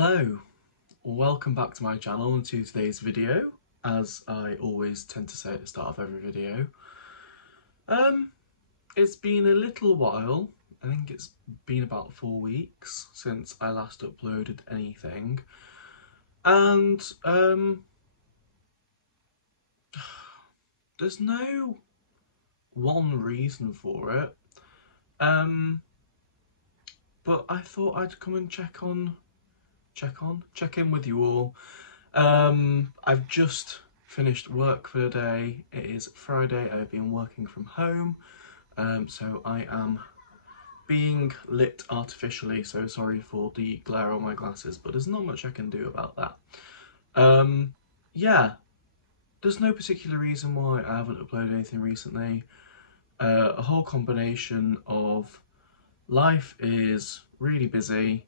Hello, welcome back to my channel and to today's video, as I always tend to say at the start of every video. It's been a little while. I think it's been about 4 weeks since I last uploaded anything, and there's no one reason for it, but I thought I'd come and check in with you all. I've just finished work for the day. It is Friday. I've been working from home, so I am being lit artificially, so sorry for the glare on my glasses, but there's not much I can do about that. Yeah, there's no particular reason why I haven't uploaded anything recently. A whole combination of life is really busy.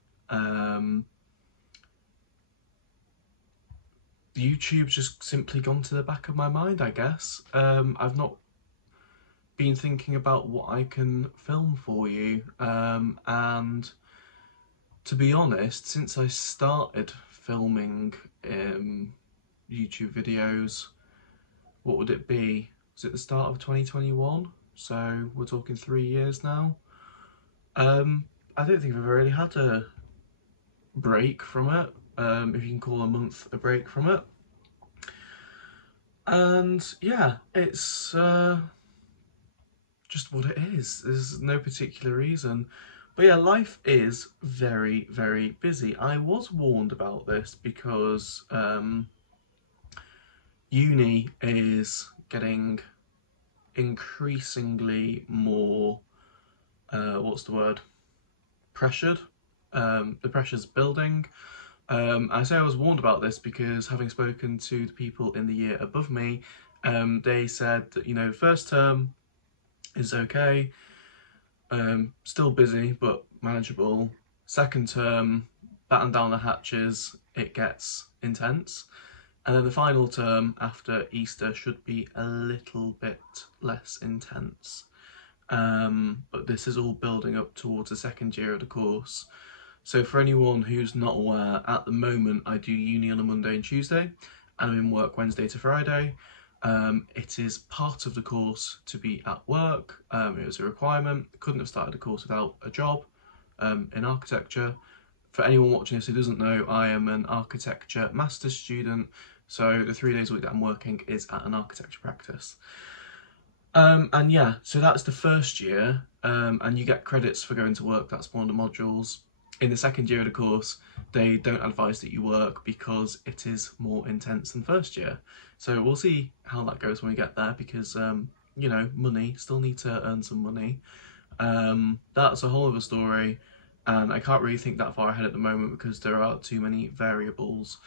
YouTube's just simply gone to the back of my mind, I guess. I've not been thinking about what I can film for you, and to be honest, since I started filming YouTube videos, what would it be? Was it the start of 2021? So we're talking 3 years now. I don't think I've really had a break from it, if you can call a month a break from it. And yeah, it's just what it is. There's no particular reason. But yeah, life is very, very busy. I was warned about this because uni is getting increasingly more, pressured. The pressure's building. I say I was warned about this because, having spoken to the people in the year above me, they said that, you know, first term is okay, still busy but manageable. Second term, batten down the hatches, it gets intense. And then the final term after Easter should be a little bit less intense. But this is all building up towards the second year of the course. So for anyone who's not aware, at the moment I do uni on a Monday and Tuesday, and I'm in work Wednesday to Friday. It is part of the course to be at work. It was a requirement. Couldn't have started the course without a job in architecture. For anyone watching this who doesn't know, I am an architecture master's student, so the 3 days a week that I'm working is at an architecture practice. And yeah, so that's the first year, and you get credits for going to work. That's one of the modules. In the second year of the course, they don't advise that you work because it is more intense than first year. So we'll see how that goes when we get there, because, you know, money, still need to earn some money. That's a whole other story, and I can't really think that far ahead at the moment because there are too many variables.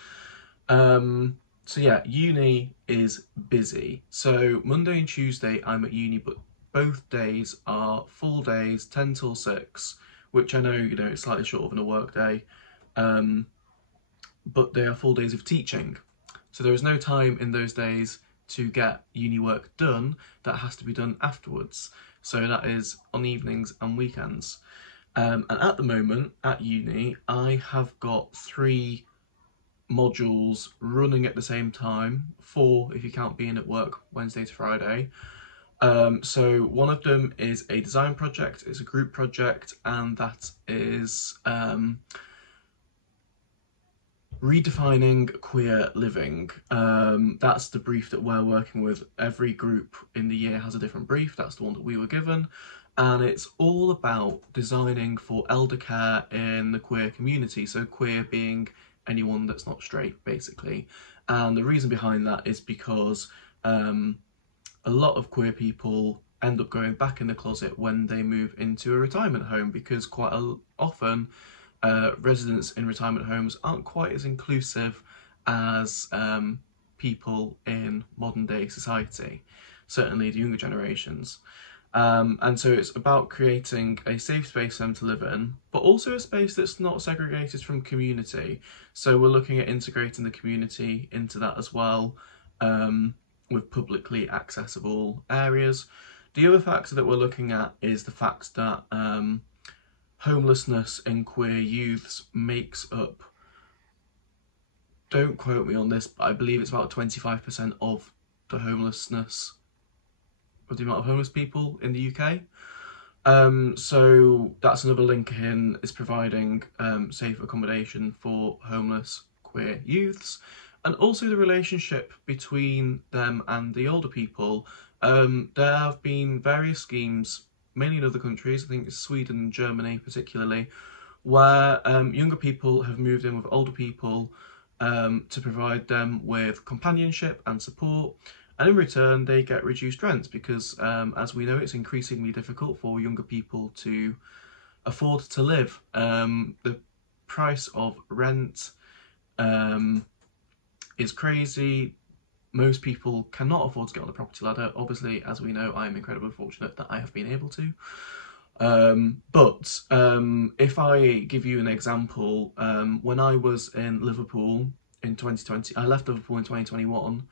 So yeah, uni is busy. So Monday and Tuesday I'm at uni, but both days are full days, 10 till 6, which I know, you know, it's slightly short of a work day, but they are full days of teaching. So there is no time in those days to get uni work done. That has to be done afterwards. So that is on evenings and weekends. And at the moment, at uni, I have got 3 modules running at the same time, 4 if you count being at work Wednesday to Friday. So one of them is a design project, it's a group project, and that is redefining queer living. That's the brief that we're working with. Every group in the year has a different brief. That's the one that we were given, and it's all about designing for elder care in the queer community. So queer being anyone that's not straight, basically. And the reason behind that is because a lot of queer people end up going back in the closet when they move into a retirement home, because quite often residents in retirement homes aren't quite as inclusive as people in modern day society, certainly the younger generations. And so it's about creating a safe space for them to live in, but also a space that's not segregated from community. So we're looking at integrating the community into that as well, with publicly accessible areas. The other factor that we're looking at is the fact that homelessness in queer youths makes up don't quote me on this, but I believe it's about 25% of the homelessness, of the amount of homeless people in the UK. So that's another link in, is providing safe accommodation for homeless queer youths, and also the relationship between them and the older people. There have been various schemes, mainly in other countries, I think it's Sweden and Germany particularly, where younger people have moved in with older people to provide them with companionship and support, and in return they get reduced rents because, as we know, it's increasingly difficult for younger people to afford to live. The price of rent is crazy. Most people cannot afford to get on the property ladder. Obviously, as we know, I'm incredibly fortunate that I have been able to. But if I give you an example, when I was in Liverpool in 2020, I left Liverpool in 2021.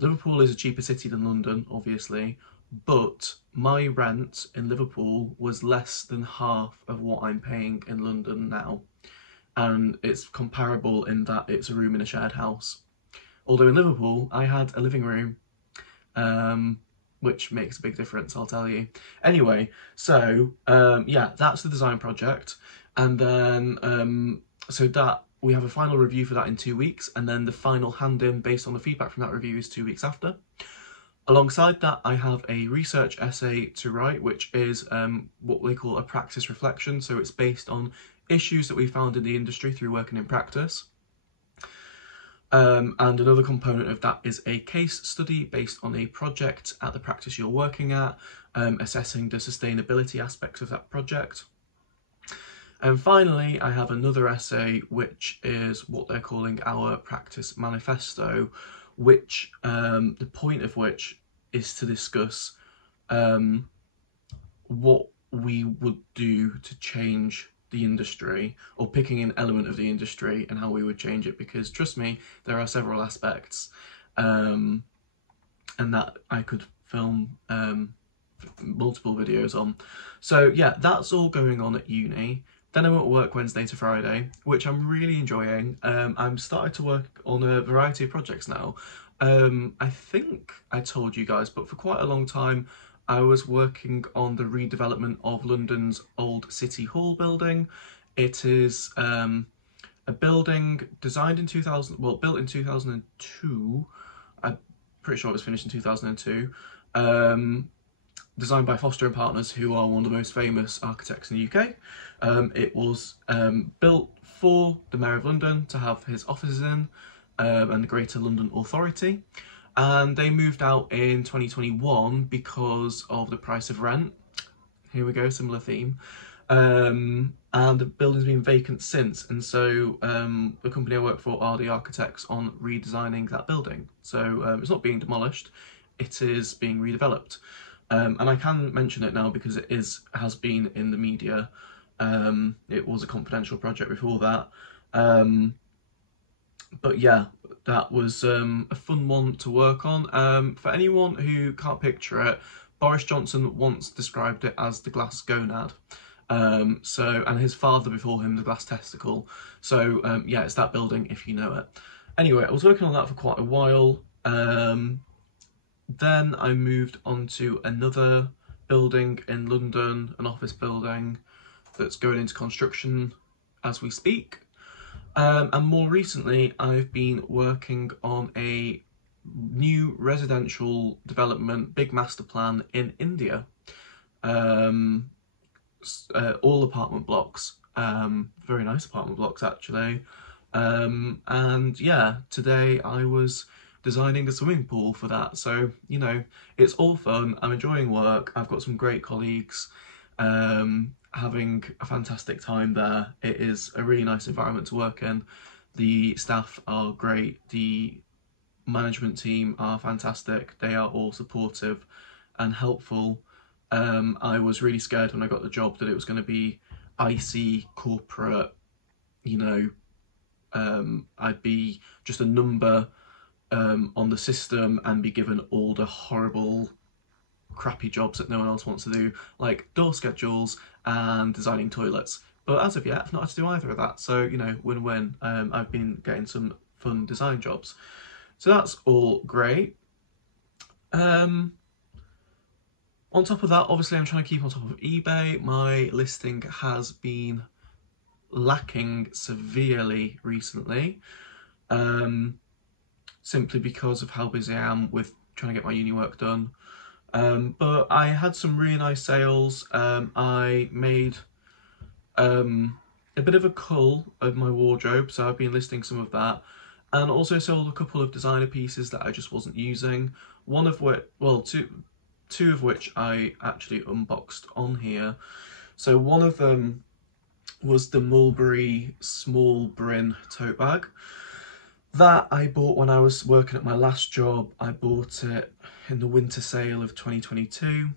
Liverpool is a cheaper city than London, obviously, but my rent in Liverpool was less than half of what I'm paying in London now. And it's comparable in that it's a room in a shared house. Although in Liverpool, I had a living room, which makes a big difference, I'll tell you. Anyway, so yeah, that's the design project. And then, so that, we have a final review for that in 2 weeks, and then the final hand-in based on the feedback from that review is 2 weeks after. Alongside that, I have a research essay to write, which is what they call a practice reflection. So it's based on issues that we found in the industry through working in practice. And another component of that is a case study based on a project at the practice you're working at, assessing the sustainability aspects of that project. And finally, I have another essay, which is what they're calling our practice manifesto, which the point of which is to discuss what we would do to change the industry, or picking an element of the industry and how we would change it, because trust me, there are several aspects and that I could film multiple videos on. So yeah, that's all going on at uni. Then I'm at work Wednesday to Friday, which I'm really enjoying. I'm starting to work on a variety of projects now. I think I told you guys, but for quite a long time I was working on the redevelopment of London's old City Hall building. It is a building designed in 2000, well, built in 2002. I'm pretty sure it was finished in 2002. Designed by Foster and Partners, who are one of the most famous architects in the UK. It was built for the Mayor of London to have his offices in, and the Greater London Authority. And they moved out in 2021 because of the price of rent. Here we go, similar theme. And the building's been vacant since, and so the company I work for are the architects on redesigning that building. So it's not being demolished, it is being redeveloped. And I can mention it now because it has been in the media. It was a confidential project before that. But yeah, that was a fun one to work on. For anyone who can't picture it, Boris Johnson once described it as the glass gonad. And his father before him, the glass testicle. So yeah, it's that building if you know it. Anyway, I was working on that for quite a while. Then I moved on to another building in London, an office building that's going into construction as we speak. And more recently, I've been working on a new residential development, big master plan in India. All apartment blocks, very nice apartment blocks actually. And yeah, today I was designing a swimming pool for that. So, you know, it's all fun. I'm enjoying work. I've got some great colleagues, having a fantastic time there. It is a really nice environment to work in. The staff are great. The management team are fantastic. They are all supportive and helpful. I was really scared when I got the job that it was going to be icy, corporate, you know, I'd be just a number on the system and be given all the horrible crappy jobs that no one else wants to do, like door schedules and designing toilets. But as of yet, I've not had to do either of that, so, you know, win-win. I've been getting some fun design jobs. So that's all great. On top of that, obviously I'm trying to keep on top of eBay. My listing has been lacking severely recently, simply because of how busy I am with trying to get my uni work done. But I had some really nice sales. I made a bit of a cull of my wardrobe, so I've been listing some of that, and also sold a couple of designer pieces that I just wasn't using. One of which, well, two of which I actually unboxed on here. So one of them was the Mulberry small brin tote bag. That I bought when I was working at my last job. I bought it in the winter sale of 2022.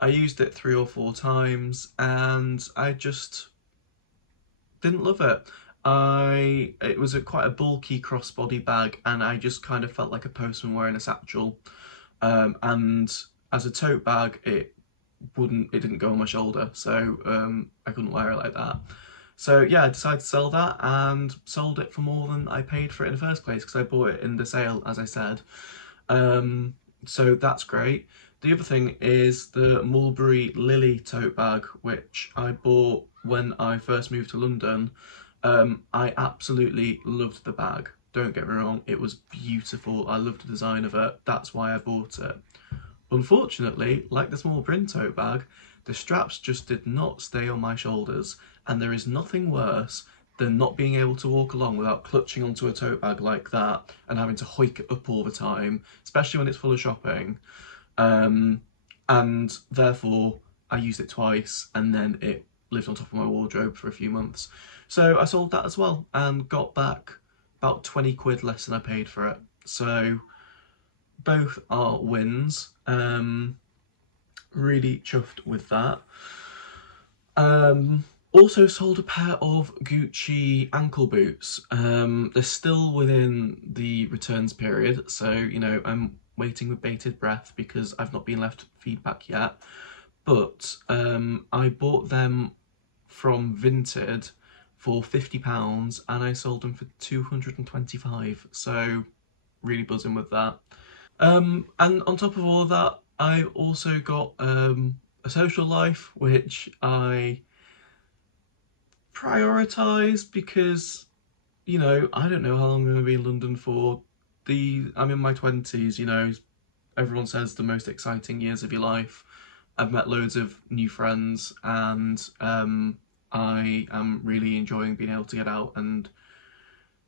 I used it 3 or 4 times and I just didn't love it. It was quite a bulky crossbody bag, and I just kind of felt like a postman wearing a satchel. And as a tote bag, it didn't go on my shoulder, so I couldn't wear it like that. So yeah, I decided to sell that, and sold it for more than I paid for it in the first place, because I bought it in the sale, as I said. So that's great. The other thing is the Mulberry Lily tote bag, which I bought when I first moved to London. I absolutely loved the bag. Don't get me wrong, it was beautiful. I loved the design of it. That's why I bought it. Unfortunately, like the small brin tote bag, the straps just did not stay on my shoulders, and there is nothing worse than not being able to walk along without clutching onto a tote bag like that and having to hoik it up all the time, especially when it's full of shopping. And therefore I used it twice, and then it lived on top of my wardrobe for a few months. So I sold that as well and got back about 20 quid less than I paid for it. So both are wins. Really chuffed with that. Also sold a pair of Gucci ankle boots. They're still within the returns period, so you know I'm waiting with bated breath because I've not been left feedback yet. But I bought them from Vinted for £50 and I sold them for 225, so really buzzing with that. And on top of all of that, I also got a social life, which I prioritise because, you know, I don't know how long I'm going to be in London for. I'm in my 20s, you know, everyone says the most exciting years of your life. I've met loads of new friends, and I am really enjoying being able to get out and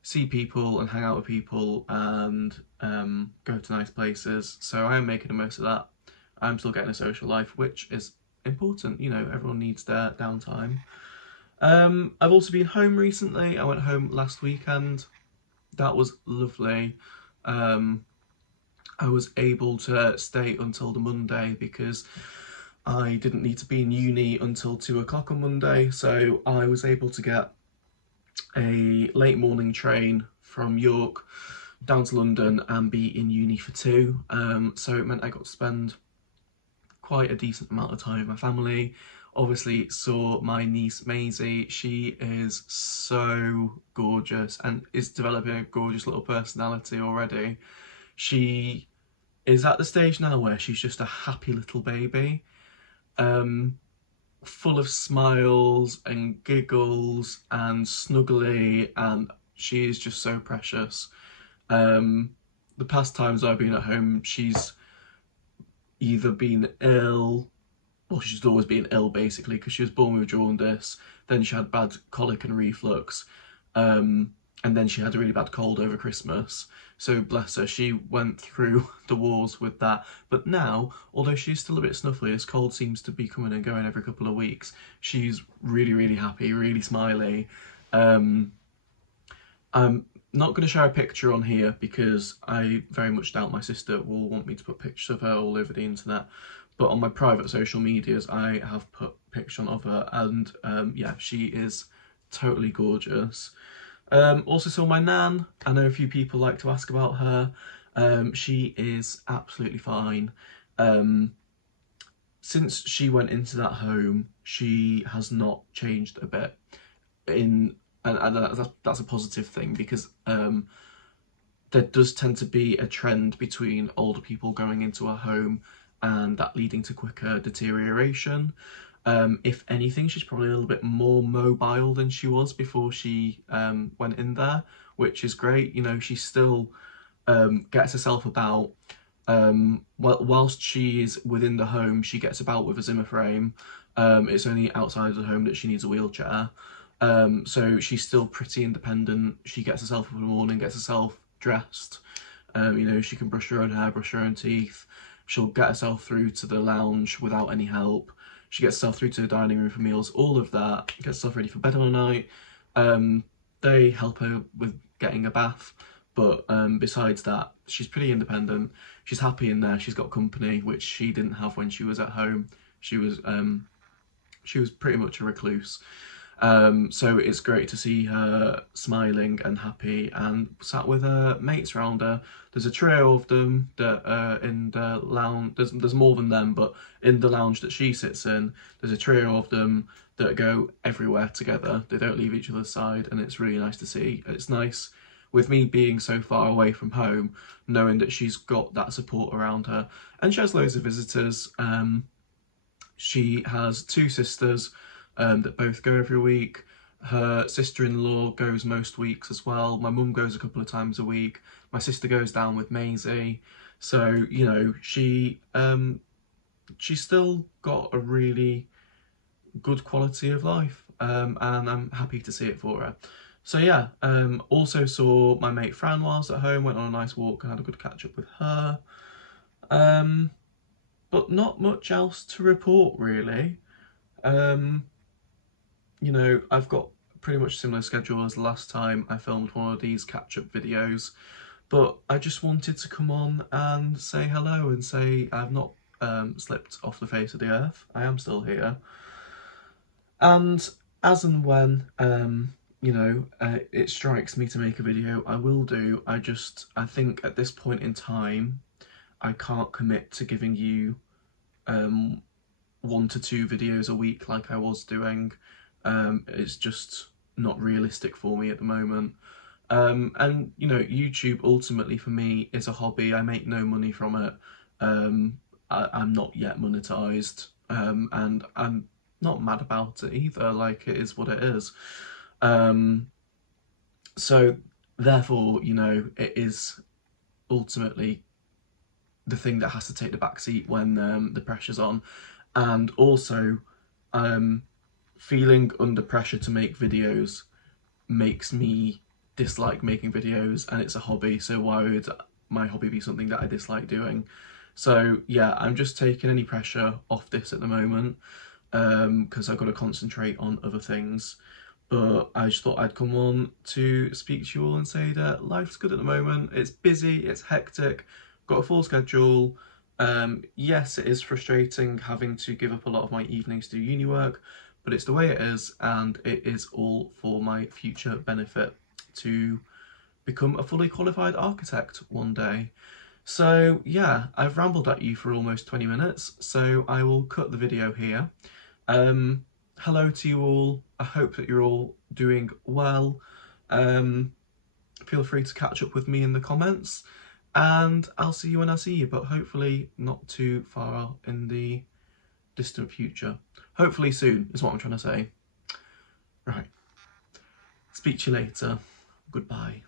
see people and hang out with people and go to nice places. So I am making the most of that. I'm still getting a social life, which is important. You know, everyone needs their downtime. I've also been home recently. I went home last weekend. That was lovely. I was able to stay until the Monday because I didn't need to be in uni until 2 o'clock on Monday, so I was able to get a late morning train from York down to London and be in uni for 2. So it meant I got to spend quite a decent amount of time with my family. Obviously saw my niece Maisie. She is so gorgeous and is developing a gorgeous little personality already. She is at the stage now where she's just a happy little baby, full of smiles and giggles and snuggly, and she is just so precious. The past times I've been at home, she's either been ill, well, she's always been ill basically, because she was born with jaundice, then she had bad colic and reflux, and then she had a really bad cold over Christmas. So bless her, she went through the wars with that. But now, although she's still a bit snuffly, this cold seems to be coming and going every couple of weeks, she's really, really happy, really smiley. I'm not going to share a picture on here because I very much doubt my sister will want me to put pictures of her all over the internet. But on my private social medias, I have put pictures of her, and yeah, she is totally gorgeous. Also saw my nan. I know a few people like to ask about her. She is absolutely fine. Since she went into that home, she has not changed a bit. In and that's a positive thing, because there does tend to be a trend between older people going into a home and that leading to quicker deterioration. If anything, she's probably a little bit more mobile than she was before she went in there, which is great. You know, she still gets herself about. Whilst she is within the home, she gets about with a Zimmer frame. It's only outside of the home that she needs a wheelchair. So she's still pretty independent. She gets herself up in the morning, gets herself dressed. You know, she can brush her own hair, brush her own teeth. She'll get herself through to the lounge without any help. She gets herself through to the dining room for meals, all of that. Gets herself ready for bed on a night. They help her with getting a bath. But besides that, she's pretty independent. She's happy in there. She's got company, which she didn't have when she was at home. She was pretty much a recluse. So it's great to see her smiling and happy and sat with her mates around her. There's a trio of them that are in the lounge. There's more than them, but in the lounge that she sits in, there's a trio of them that go everywhere together. They don't leave each other's side, and it's really nice to see. It's nice, with me being so far away from home, knowing that she's got that support around her. And she has loads of visitors. She has two sisters that both go every week. Her sister-in-law goes most weeks as well. My mum goes a couple of times a week. My sister goes down with Maisie. So, you know, she's still got a really good quality of life, and I'm happy to see it for her. So yeah, also saw my mate Fran whilst at home, went on a nice walk and had a good catch up with her. But not much else to report really. You know, I've got pretty much a similar schedule as the last time I filmed one of these catch-up videos, but I just wanted to come on and say hello and say I've not slipped off the face of the earth. I am still here. And as and when, you know, it strikes me to make a video, I will do. I think at this point in time, I can't commit to giving you 1 to 2 videos a week like I was doing. It's just not realistic for me at the moment. And you know, YouTube ultimately for me is a hobby. I make no money from it. I'm not yet monetized, and I'm not mad about it either. Like, it is what it is. So therefore, you know, it is ultimately the thing that has to take the back seat when the pressure's on. And also, feeling under pressure to make videos makes me dislike making videos, and it's a hobby, so why would my hobby be something that I dislike doing? So yeah, I'm just taking any pressure off this at the moment, because I've got to concentrate on other things. But I just thought I'd come on to speak to you all and say that life's good at the moment. It's busy, it's hectic, got a full schedule. Yes, it is frustrating having to give up a lot of my evenings to do uni work, but it's the way it is, and it is all for my future benefit to become a fully qualified architect one day. So yeah, I've rambled at you for almost 20 minutes, so I will cut the video here. Hello to you all. I hope that you're all doing well. Feel free to catch up with me in the comments, and I'll see you when I see you, but hopefully not too far in the distant future. Hopefully soon is what I'm trying to say. Right. Speak to you later. Goodbye.